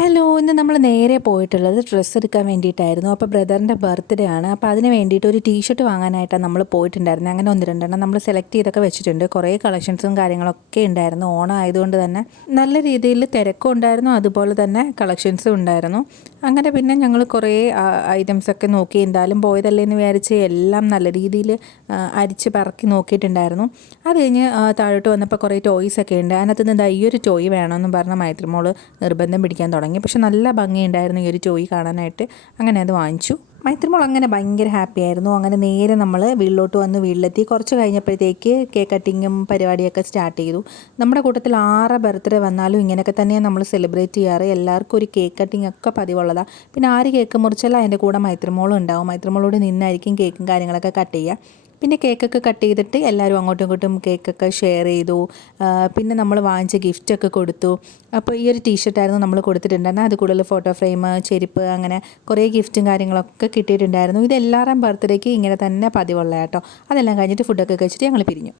Hello, ഇന്ന് നമ്മൾ നേരെ പോയിട്ടുള്ളത് ഡ്രസ്സ് എടുക്കാൻ വേണ്ടിയിട്ടായിരുന്നു. അപ്പോൾ ബ്രദറിൻ്റെ ബർത്ത്ഡേ ആണ്. അപ്പോൾ അതിന് വേണ്ടിയിട്ട് ഒരു ടീഷർട്ട് വാങ്ങാനായിട്ടാണ് നമ്മൾ പോയിട്ടുണ്ടായിരുന്നത്. അങ്ങനെ ഒന്ന് രണ്ടെണ്ണം നമ്മൾ സെലക്ട് ചെയ്തൊക്കെ വെച്ചിട്ടുണ്ട്. കുറേ കളക്ഷൻസും കാര്യങ്ങളൊക്കെ ഉണ്ടായിരുന്നു. ഓണം ആയതുകൊണ്ട് തന്നെ നല്ല രീതിയിൽ തിരക്കും ഉണ്ടായിരുന്നു, അതുപോലെ തന്നെ കളക്ഷൻസും ഉണ്ടായിരുന്നു. അങ്ങനെ പിന്നെ ഞങ്ങൾ കുറേ ഐറ്റംസൊക്കെ നോക്കി. എന്തായാലും പോയതല്ലേ എന്ന് വിചാരിച്ച് എല്ലാം നല്ല രീതിയിൽ അരിച്ച് പറക്കി നോക്കിയിട്ടുണ്ടായിരുന്നു. അത് കഴിഞ്ഞ് താഴോട്ട് വന്നപ്പോൾ കുറേ ടോയ്സൊക്കെ ഉണ്ട്. അതിനകത്ത് നിന്ന് ഈ ഒരു ടോയ് വേണമെന്നും പറഞ്ഞ മൈത്രിമോൾ നിർബന്ധം പിടിക്കാൻ തുടങ്ങി. പക്ഷെ നല്ല ഭംഗിയുണ്ടായിരുന്നു ഈ ഒരു ടോയ് കാണാനായിട്ട്. അങ്ങനെ അത് വാങ്ങിച്ചു. മൈത്രിമോൾ അങ്ങനെ ഭയങ്കര ഹാപ്പി ആയിരുന്നു. അങ്ങനെ നേരെ നമ്മൾ വീട്ടിലോട്ട് വന്ന് വീട്ടിലെത്തി. കുറച്ച് കഴിഞ്ഞപ്പോഴത്തേക്ക് കേക്ക് കട്ടിങ്ങും പരിപാടിയൊക്കെ സ്റ്റാർട്ട് ചെയ്തു. നമ്മുടെ കൂട്ടത്തിൽ 6 ബർത്ത്ഡേ വന്നാലും ഇങ്ങനെയൊക്കെ തന്നെയാണ് നമ്മൾ സെലിബ്രേറ്റ് ചെയ്യാറ്. എല്ലാവർക്കും ഒരു കേക്ക് കട്ടിങ് ഒക്കെ പതിവുള്ളതാണ്. പിന്നെ ആര് കേക്ക് മുറിച്ചാലും അതിൻ്റെ കൂടെ മൈത്രിമോളും ഉണ്ടാവും. മൈത്രിമോളോട് നിന്നായിരിക്കും കേക്കും കാര്യങ്ങളൊക്കെ കട്ട് ചെയ്യുക. പിന്നെ കേക്കൊക്കെ കട്ട് ചെയ്തിട്ട് എല്ലാവരും അങ്ങോട്ടും ഇങ്ങോട്ടും കേക്കൊക്കെ ഷെയർ ചെയ്തു. പിന്നെ നമ്മൾ വാങ്ങിച്ച ഗിഫ്റ്റൊക്കെ കൊടുത്തു. അപ്പോൾ ഈ ഒരു ടീഷർട്ടായിരുന്നു നമ്മൾ കൊടുത്തിട്ടുണ്ടായിരുന്നത്. അത് കൂടുതൽ ഫോട്ടോ ഫ്രെയിം, ചെരുപ്പ്, അങ്ങനെ കുറേ ഗിഫ്റ്റും കാര്യങ്ങളൊക്കെ കിട്ടിയിട്ടുണ്ടായിരുന്നു. ഇത് എല്ലാവരുടെയും ബർത്ത്ഡേക്ക് ഇങ്ങനെ തന്നെ പതിവുള്ള കേട്ടോ. അതെല്ലാം കഴിഞ്ഞിട്ട് ഫുഡൊക്കെ കഴിച്ചിട്ട് ഞങ്ങൾ പിരിഞ്ഞു.